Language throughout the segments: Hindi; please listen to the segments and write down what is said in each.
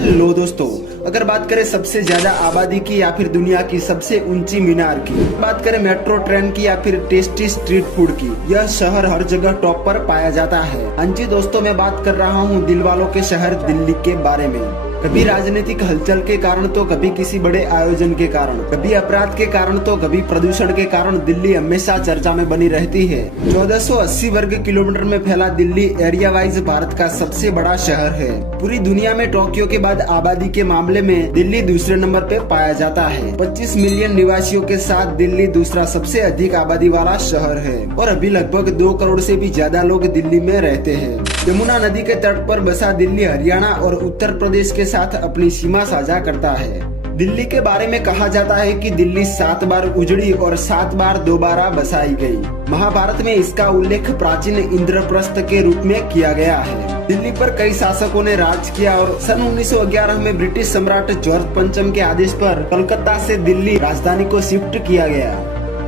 हेलो दोस्तों, अगर बात करें सबसे ज्यादा आबादी की या फिर दुनिया की सबसे ऊंची मीनार की, बात करें मेट्रो ट्रेन की या फिर टेस्टी स्ट्रीट फूड की, यह शहर हर जगह टॉप पर पाया जाता है। हाँ जी दोस्तों, मैं बात कर रहा हूँ दिल वालों के शहर दिल्ली के बारे में। कभी राजनीतिक हलचल के कारण तो कभी किसी बड़े आयोजन के कारण, कभी अपराध के कारण तो कभी प्रदूषण के कारण दिल्ली हमेशा चर्चा में बनी रहती है। 1480 वर्ग किलोमीटर में फैला दिल्ली एरिया वाइज भारत का सबसे बड़ा शहर है। पूरी दुनिया में टोक्यो के बाद आबादी के मामले में दिल्ली दूसरे नंबर पे पाया जाता है। 25 मिलियन निवासियों के साथ दिल्ली दूसरा सबसे अधिक आबादी वाला शहर है और अभी लगभग 2 करोड़ से भी ज्यादा लोग दिल्ली में रहते हैं। यमुना नदी के तट पर बसा दिल्ली हरियाणा और उत्तर प्रदेश के साथ अपनी सीमा साझा करता है। दिल्ली के बारे में कहा जाता है कि दिल्ली 7 बार उजड़ी और 7 बार दोबारा बसाई गई। महाभारत में इसका उल्लेख प्राचीन इंद्रप्रस्थ के रूप में किया गया है। दिल्ली पर कई शासकों ने राज किया और सन 1911 में ब्रिटिश सम्राट जॉर्ज पंचम के आदेश पर कलकत्ता से दिल्ली राजधानी को शिफ्ट किया गया।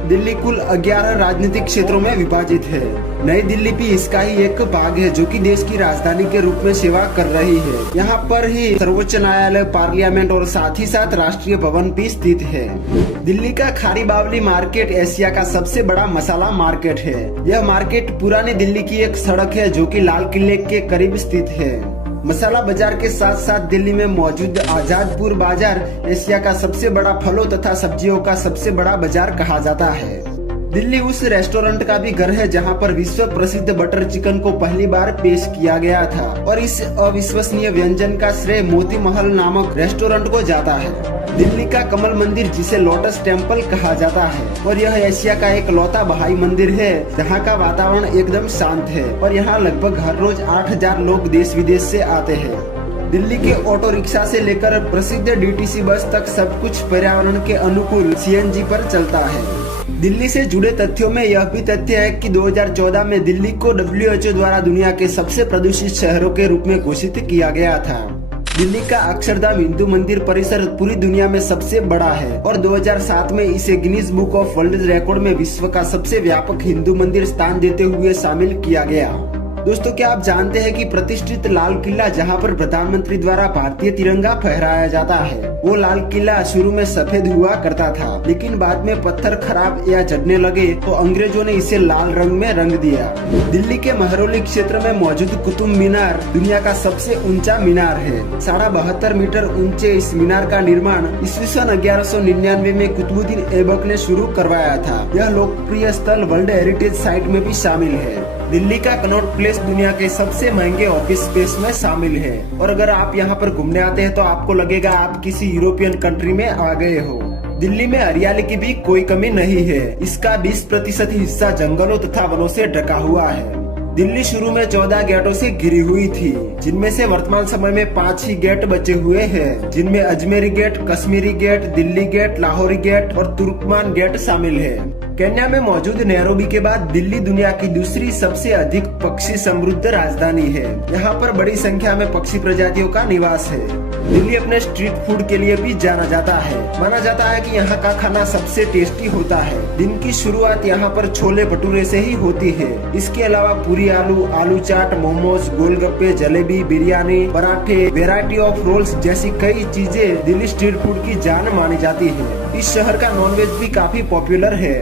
दिल्ली कुल 11 राजनीतिक क्षेत्रों में विभाजित है। नई दिल्ली भी इसका ही एक भाग है जो कि देश की राजधानी के रूप में सेवा कर रही है। यहाँ पर ही सर्वोच्च न्यायालय, पार्लियामेंट और साथ ही साथ राष्ट्रीय भवन भी स्थित है। दिल्ली का खारी बावली मार्केट एशिया का सबसे बड़ा मसाला मार्केट है। यह मार्केट पुरानी दिल्ली की एक सड़क है जो कि लाल किले के करीब स्थित है। मसाला बाजार के साथ साथ दिल्ली में मौजूद आजादपुर बाजार एशिया का सबसे बड़ा फलों तथा सब्जियों का सबसे बड़ा बाजार कहा जाता है। दिल्ली उस रेस्टोरेंट का भी घर है जहां पर विश्व प्रसिद्ध बटर चिकन को पहली बार पेश किया गया था और इस अविश्वसनीय व्यंजन का श्रेय मोती महल नामक रेस्टोरेंट को जाता है। दिल्ली का कमल मंदिर, जिसे लोटस टेम्पल कहा जाता है, और यह एशिया का एक लौता बहाई मंदिर है जहां का वातावरण एकदम शांत है और यहां लगभग हर रोज 8000 लोग देश विदेश से आते हैं। दिल्ली के ऑटो रिक्शा से लेकर प्रसिद्ध डीटीसी बस तक सब कुछ पर्यावरण के अनुकूल सीएनजी पर चलता है। दिल्ली से जुड़े तथ्यों में यह भी तथ्य है कि 2014 में दिल्ली को WHO द्वारा दुनिया के सबसे प्रदूषित शहरों के रूप में घोषित किया गया था। दिल्ली का अक्षरधाम हिंदू मंदिर परिसर पूरी दुनिया में सबसे बड़ा है और 2007 में इसे Guinness book of world record में विश्व का सबसे व्यापक हिंदू मंदिर स्थान देते हुए शामिल किया गया। दोस्तों, क्या आप जानते हैं कि प्रतिष्ठित लाल किला, जहां पर प्रधानमंत्री द्वारा भारतीय तिरंगा फहराया जाता है, वो लाल किला शुरू में सफेद हुआ करता था, लेकिन बाद में पत्थर खराब या झड़ने लगे तो अंग्रेजों ने इसे लाल रंग में रंग दिया। दिल्ली के महरौली क्षेत्र में मौजूद कुतुब मीनार दुनिया का सबसे ऊंचा मीनार है। 72.5 मीटर ऊंचे इस मीनार का निर्माण ईस्वी सन 1199 में कुतुबुद्दीन ऐबक ने शुरू करवाया था। यह लोकप्रिय स्थल वर्ल्ड हेरिटेज साइट में भी शामिल है। दिल्ली का कनॉट प्लेस दुनिया के सबसे महंगे ऑफिस स्पेस में शामिल है और अगर आप यहाँ पर घूमने आते हैं तो आपको लगेगा आप किसी यूरोपियन कंट्री में आ गए हो। दिल्ली में हरियाली की भी कोई कमी नहीं है। इसका 20% हिस्सा जंगलों तथा वनों से ढका हुआ है। दिल्ली शुरू में 14 गेटों से घिरी हुई थी, जिनमें से वर्तमान समय में 5 ही गेट बचे हुए हैं, जिनमें Ajmeri gate, Kashmiri gate, Delhi gate, Lahori gate और तुर्कमान गेट शामिल है। केन्या में मौजूद नैरोबी के बाद दिल्ली दुनिया की दूसरी सबसे अधिक पक्षी समृद्ध राजधानी है। यहाँ पर बड़ी संख्या में पक्षी प्रजातियों का निवास है। दिल्ली अपने स्ट्रीट फूड के लिए भी जाना जाता है। माना जाता है कि यहाँ का खाना सबसे टेस्टी होता है। दिन की शुरुआत यहाँ पर छोले भटूरे से ही होती है। इसके अलावा पूरी आलू, आलू चाट, मोमोज, गोलगप्पे, जलेबी, बिरयानी, पराठे, वेराइटी ऑफ रोल्स जैसी कई चीजें दिल्ली स्ट्रीट फूड की जान मानी जाती है। इस शहर का नॉनवेज भी काफी पॉपुलर है।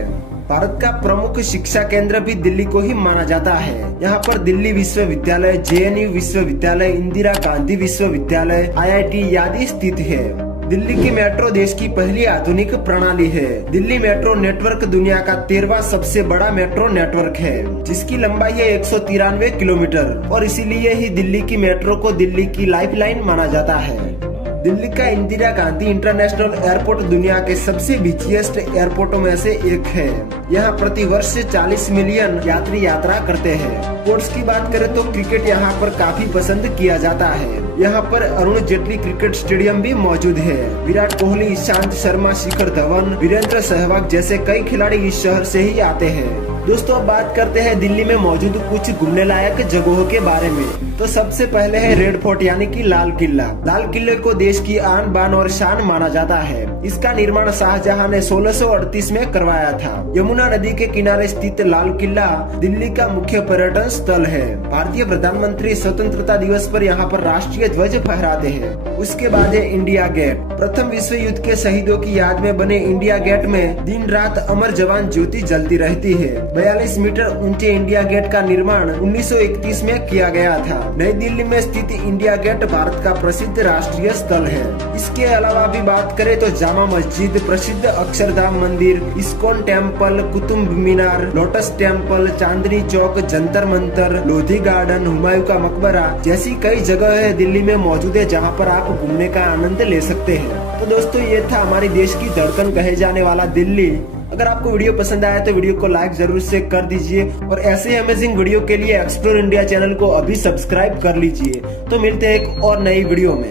भारत का प्रमुख शिक्षा केंद्र भी दिल्ली को ही माना जाता है। यहाँ पर दिल्ली विश्वविद्यालय, JNU विश्वविद्यालय, इंदिरा गांधी विश्वविद्यालय, IIT आदि स्थित है। दिल्ली की मेट्रो देश की पहली आधुनिक प्रणाली है। दिल्ली मेट्रो नेटवर्क दुनिया का 13वां सबसे बड़ा मेट्रो नेटवर्क है, जिसकी लंबाई है 193 किलोमीटर और इसीलिए ही दिल्ली की मेट्रो को दिल्ली की लाइफलाइन माना जाता है। दिल्ली का इंदिरा गांधी इंटरनेशनल एयरपोर्ट दुनिया के सबसे बिजिएस्ट एयरपोर्टों में से एक है। यहाँ प्रति वर्ष 40 मिलियन यात्री यात्रा करते हैं। स्पोर्ट्स की बात करें तो क्रिकेट यहाँ पर काफी पसंद किया जाता है। यहाँ पर अरुण जेटली क्रिकेट स्टेडियम भी मौजूद है। विराट कोहली, ईशांत शर्मा, शिखर धवन, वीरेंद्र सहवाग जैसे कई खिलाड़ी इस शहर से ही आते हैं। दोस्तों अब बात करते हैं दिल्ली में मौजूद कुछ घूमने लायक जगहों के बारे में। तो सबसे पहले है रेड फोर्ट यानी कि लाल किला। लाल किले को देश की आन बान और शान माना जाता है। इसका निर्माण शाहजहां ने 1638 में करवाया था। यमुना नदी के किनारे स्थित लाल किला दिल्ली का मुख्य पर्यटन स्थल है। भारतीय प्रधानमंत्री स्वतंत्रता दिवस पर यहाँ पर राष्ट्रीय ध्वज फहराते हैं। उसके बाद है इंडिया गेट। प्रथम विश्व युद्ध के शहीदों की याद में बने इंडिया गेट में दिन रात अमर जवान ज्योति जलती रहती है। 42 मीटर ऊंचे इंडिया गेट का निर्माण 1931 में किया गया था। नई दिल्ली में स्थित इंडिया गेट भारत का प्रसिद्ध राष्ट्रीय स्थल है। इसके अलावा भी बात करें तो जामा मस्जिद, प्रसिद्ध अक्षरधाम मंदिर, ISKCON temple, Qutub Minar, lotus temple, Chandni Chowk, Jantar Mantar, Lodhi garden, Humayun का मकबरा जैसी कई जगह है दिल्ली में मौजूद है जहाँ पर आप घूमने का आनंद ले सकते हैं। तो दोस्तों ये था हमारी देश की धड़कन कहे जाने वाला दिल्ली। अगर आपको वीडियो पसंद आया तो वीडियो को लाइक जरूर से कर दीजिए और ऐसे ही अमेजिंग वीडियो के लिए एक्सप्लोर इंडिया चैनल को अभी सब्सक्राइब कर लीजिए। तो मिलते हैं एक और नई वीडियो में।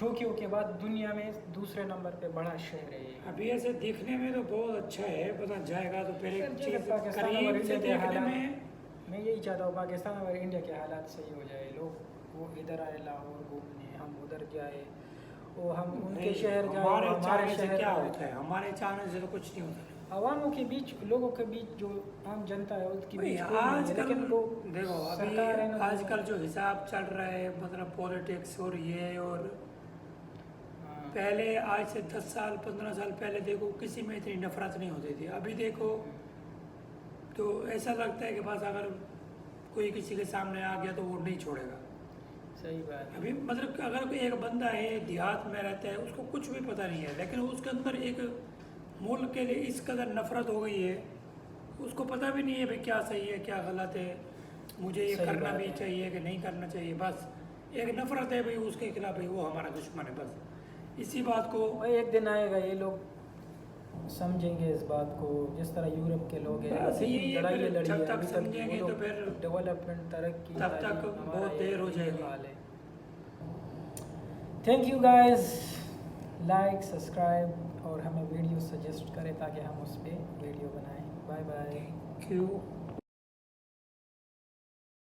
टोक्यो के बाद दुनिया में दूसरे नंबर पे बड़ा शहर है। अभी ऐसे देखने में तो बहुत अच्छा है, पता जाएगा तो पहले जैसे पाकिस्तान और इंडिया के हालात, मैं यही चाहता हूँ पाकिस्तान और इंडिया के हालात सही हो जाए। लोग वो इधर आए लाहौर घूमने, हम उधर जाए, वो हम उनके शहर जाए। हमारे शहर क्या होता है, हमारे चाहने से तो कुछ नहीं होता। अवामों के बीच, लोगों के बीच जो आम जनता है उसके बीच आजकल देखो अभी आजकल जो हिसाब चल रहा है, मतलब पॉलिटिक्स और ये और पहले आज से 10 साल 15 साल पहले देखो किसी में इतनी नफरत नहीं होती थी। अभी देखो तो ऐसा लगता है कि बस अगर कोई किसी के सामने आ गया तो वो नहीं छोड़ेगा। सही बात। अभी मतलब अगर कोई एक बंदा है देहात में रहता है, उसको कुछ भी पता नहीं है, लेकिन उसके अंदर एक मुल्क के लिए इस कदर नफरत हो गई है, उसको पता भी नहीं है भाई क्या सही है क्या गलत है, मुझे ये करना भी चाहिए कि नहीं करना चाहिए। बस एक नफरत है भाई उसके खिलाफ, भाई वो हमारा दुश्मन है। बस इसी बात को एक दिन आएगा ये लोग समझेंगे इस बात को, जिस तरह यूरोप के लोग हैं लड़ाई जब तक समझेंगे तो फिर डेवलपमेंट तरक्की तब तक बहुत देर हो जाएगी। Thank you guys, like subscribe और हमें वीडियो सजेस्ट करें ताकि हम उस पर वीडियो बनाएं। Bye bye. Thank you.